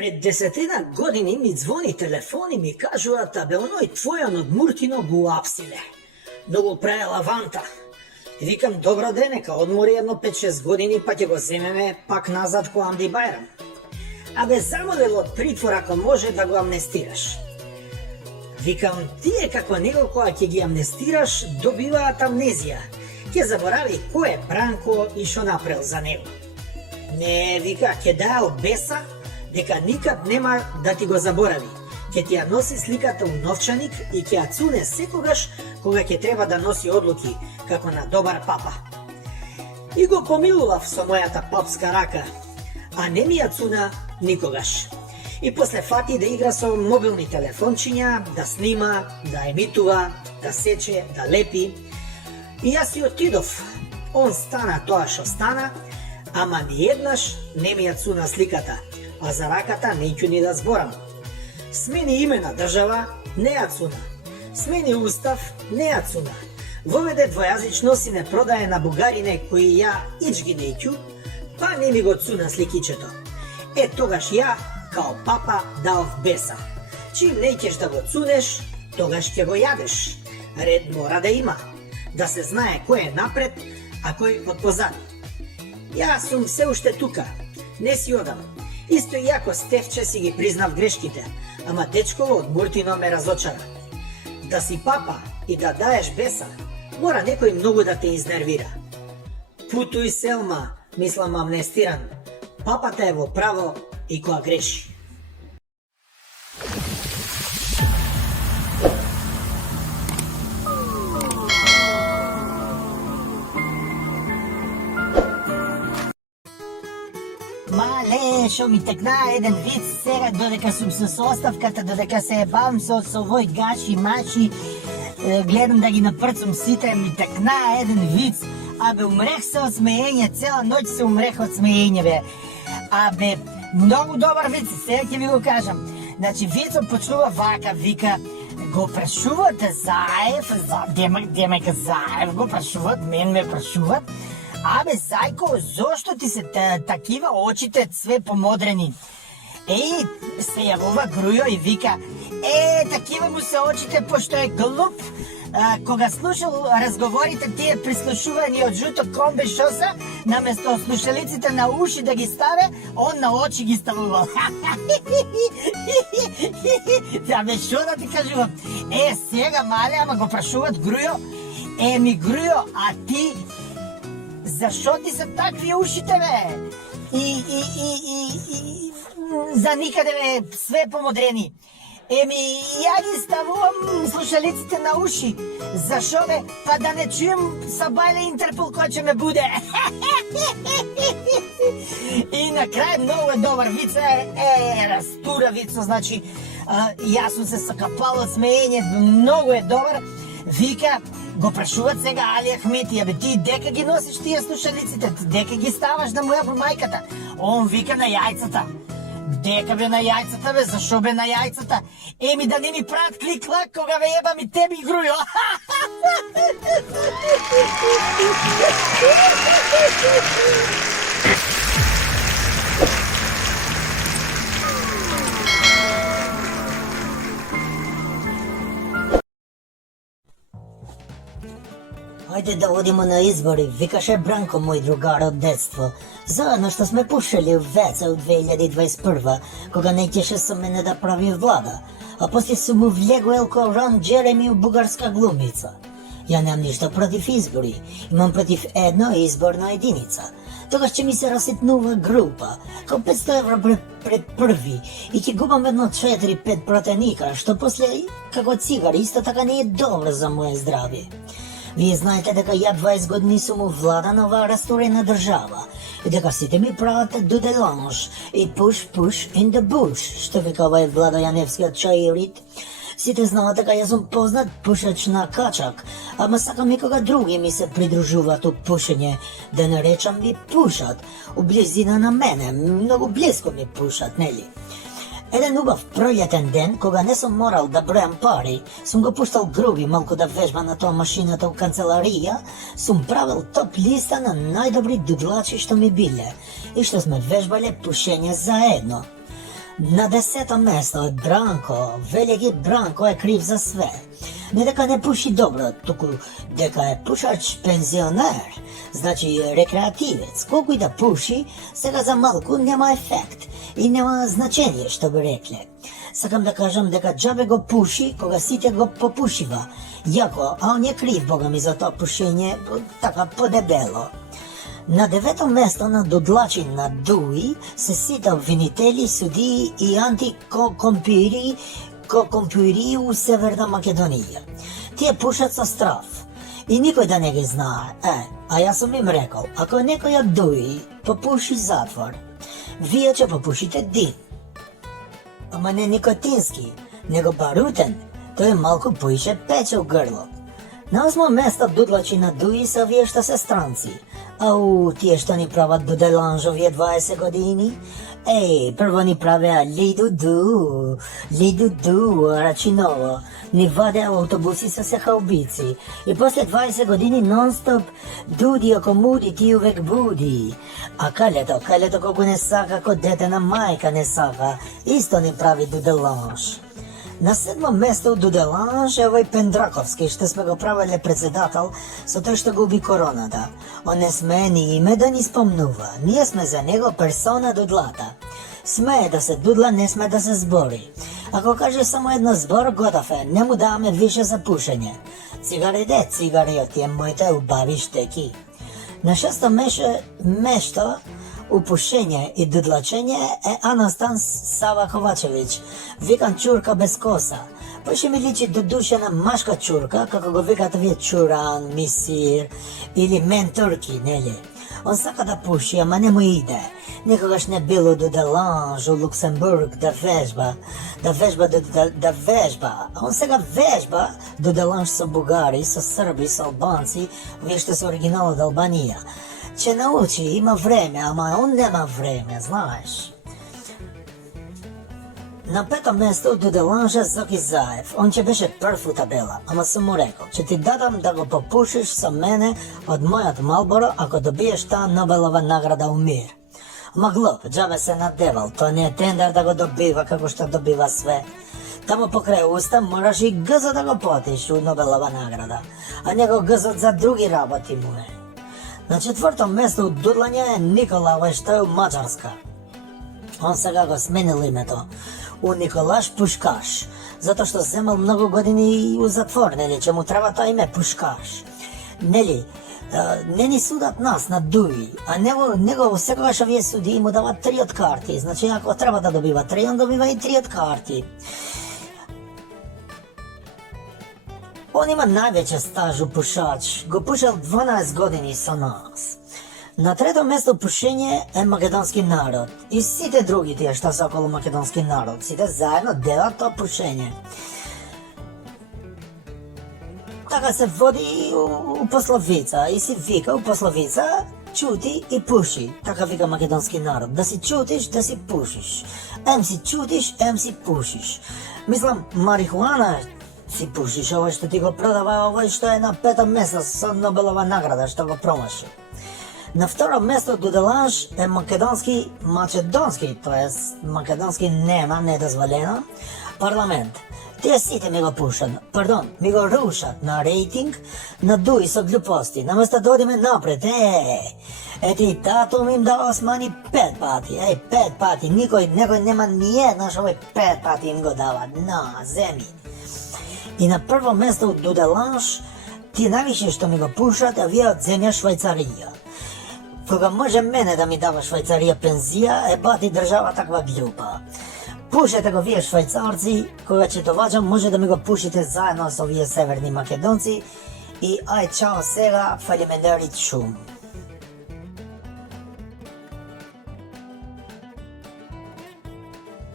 Пред 10 години ми звони телефон и ми кажуваат, абе, оној твојан од Муртино го апсиле. Многу праe лаванта. Викам, добро ден, нека одмори едно 5-6 години, па ќе го земеме пак назад ко Амди Бајрам. Абе, замолел од притвор ако може да го амнестираш. Викам, тие како него кога ќе ги амнестираш, добиваат амнезија. Ќе заборави кој е Бранко и шо направил за него. Не, вика, ќе даел беса, дека никад нема да ти го заборави. Ќе ти ја носи сликата у новчаник и ќе ја цуне секогаш кога ќе треба да носи одлуки, како на добар папа. И го помилував со мојата папска рака, а не ми ја цуна никогаш. И после фати да игра со мобилни телефончиња, да снима, да емитува, да сече, да лепи. И јас си отидов. Он стана тоа што стана, ама ни еднаш не ми ја цуна сликата, а за раката неќу ни да зборам. Смени име на држава, не ја цуна. Смени устав, не ја цуна. Воведе двојазичност и не продае на бугарине кои ја ич ги неќу, па не ми го цуна сликичето. Е, тогаш ја, као папа, даов беса. Чим неќеш да го цунеш, тогаш ќе го јадеш. Ред мора да има. Да се знае кој е напред, а кој од позади. Јас сум се уште тука. Не си одам. Исто и ако Стефче си ги признав грешките, ама дечково од Муртино ме разочара. Да си папа и да даеш беса, мора некој многу да те изнервира. Путуј, Селма, мислам амнестиран. Папата е во право и која греши. Мале, шо ми текна еден виц сега, додека сум со составката, додека се ебавам со овој гаши, маши, гледам да ги напрцам сите, ми текна еден виц. Абе, умрех се од смеење, цела ноќ се умрех од смеење, бе. Абе, многу добар виц, сега ќе ви го кажам. Значи, вицот почнува вака, вика, го прашуват Заев, демека Заев го прашуват, мен ме прашуват. Абе, зајко, зошто ти се такива очите све помодрени? Еј, се јавува Грујо и вика, такива му се очите, пошто е глуп. Кога слушал разговорите тие прислушувани од жуто комбе шоса, наместо слушалиците на уши да ги ставе, он на очи ги ставувал. Абе, шо да ти кажувам? Сега, мале, ама го прашуват Грујо. Ми Грујо, а ти зашо ти се такви ушите, бе? И за никаде, бе, све помодрени. Ја ги ставувам слушалиците на уши. Зашо, бе? Па да не чуjem Сабајле Интерпол кој ќе ме буде. И на крај многу е добар виц, растура вицо, значи, јас сум се сакапал од смеење, многу е добар. Вика, го прашуват сега Али Ахмети, абе ти дека ги носиш тие слушалиците, дека ги ставаш да му ја мајката? Он вика на јајцата. Дека бе на јајцата, бе, зашо бе на јајцата? Да не ми прават клик-клак кога ве ебам и тебе и Грујо. Ајде да одиме на избори, викаше Бранко, мој другар од детство. Заедно што сме пушели в ВЦ од 2021, кога неќеше со мене да прави влада, а после сум му влегуел ко Рон Джереми у бугарска глумица. Ја немам ништо против избори, имам против една изборна единица. Тогаш ќе ми се раситнува група, као 500 евро пред први, и ќе губам едно 4-5 протеника, што после, како цигари, исто така не е добро за моје здравје. Вие знаете дека ја 20 години сум у влада на оваа расторена држава и дека сите ми прават do the lunch и push in the bush, што вика овај Владо Јаневски од Чаирит. Сите знаат дека јас сум познат пушач на качак, ама сакам и кога други ми се придружуваат у пушење, да наречам ми пушат, у близина на мене, многу близко ми пушат, нели? Еден убав пролетен ден, кога не сум морал да бројам пари, сум го пуштал Груби малку да вежба на тоа машината у канцеларија, сум правил топ листа на најдобри дудлачи што ми биле и што сме вежбале пушење заедно. Na 10. mesto je Branko, veliki Branko je kriv za sve. Ne дека не пуши добро, туку дека е пушач пензионер, значи рекреативец. Колку и да пуши, сега за малку нема ефект и нема значение, што би рекле. Сакам да кажам дека џабе го пуши, кога сите го попушива. Јако, а он е крив, бога ми, за тоа пушење, така подебело. На 9. место на додлачин на Дуи се сите обвинители, судии и антикомпири у Северна Македонија. Тие пушат со страв и никој да не ги знае. А јас сум им рекол, ако некој од Дуи попуши затвор, вие ќе попушите дим. Ама не никотински, него барутен, тој малку поише пече у грло. На 8. место дудлачи на Дуи се овие што се странци. Ау, тие што ни прават дуделанж овие 20 години? Прво ни правеа лидуду, рачиново, ни вадеа автобуси со се хаубици. И после 20 години нон-стоп дуди око муди, ти увек буди. А калето колку не сака, ко дете на мајка не сака, исто ни прави дуделанж. На 7. место дуделанж е овој Пендраковски, што сме го правеле председател со тој што губи короната. Он не смее ни име да ни спомнува. Ние сме за него персона дудлата. Смее да се дудла, не сме да се збори. Ако каже само едно збор, готов е, не му даваме више за пушење. Цигари, тие моите убави штеки. На 6. место у пушење и дудлачење е Анастан Сава Ковачевиќ, викан чурка без коса. Поше ми личи до душена машка чурка, како го викат вие чуран, мисир или ментурки, нели? Он сака да пуши, ама не му иде. Никогаш не било до Деланж, у Луксембург, да вежба. А он сега вежба до Деланж со бугари, со срби, со албанци, вие што се оригинал од Албанија. Че научи, има време, ама он нема време, знаеш. На 5. место до Деланжа Зоки Заев. Он ќе беше прв у табела, ама сум му рекол, че ти дадам да го попушиш со мене од мојот Малборо ако добиеш таа Нобелова награда у мир. Ама глуп, џабе се надевал, тоа не е тендер да го добива како што добива све. Тамо покрај уста мораш и гзот да го платиш у Нобелова награда, а него гзот за други работи му е. На 4. место у дудлање е Никола, овој што е у Маđарска. Он сега го сменил името у Николаш Пушкаш, затоа што земал многу години у затвор, нели, че му треба тоа име Пушкаш. Нели, не ни судат нас на Дуи, а него секогаш овие суди му дават 3 од карти, значи ако треба да добива 3, он добива и 3 од карти. Он има највеќе стаж у пушач, го пушал 12 години со нас. На 3. место пушење е македонски народ и сите други тие што се околу македонски народ, сите заедно делат тоа пушење. Така се води у пословица и си вика у пословица чути и пуши, така вика македонски народ, да си чутиш, да си пушиш. Ем си чутиш, ем си пушиш. Мислам, марихуана си пушиш, овој што ти го продава, овој што е на 5. место со Нобелова награда, што го промаши. На 2. место дуделанж е македонски, тоест македонски нема, недозволено, парламент. Тие сите ми го пушат, ми го рушат на рейтинг, на Дуи со глупости, наместо да одиме напред, ети татум им дава смани 5 пати, 5 пати, некој нема ниеднаш овој 5 пати им го дава, на, земи. И на 1. место од дуделанж, тие највише што ми го пушат, а вие од земја Швајцарија. Кога може мене да ми дава Швајцарија пензија, бати држава таква глупа. Пушете го вие швајцарци, кога ќе доваѓам може да ми го пушите заедно со овие северни македонци и ај чао сега, фалимендерит шум.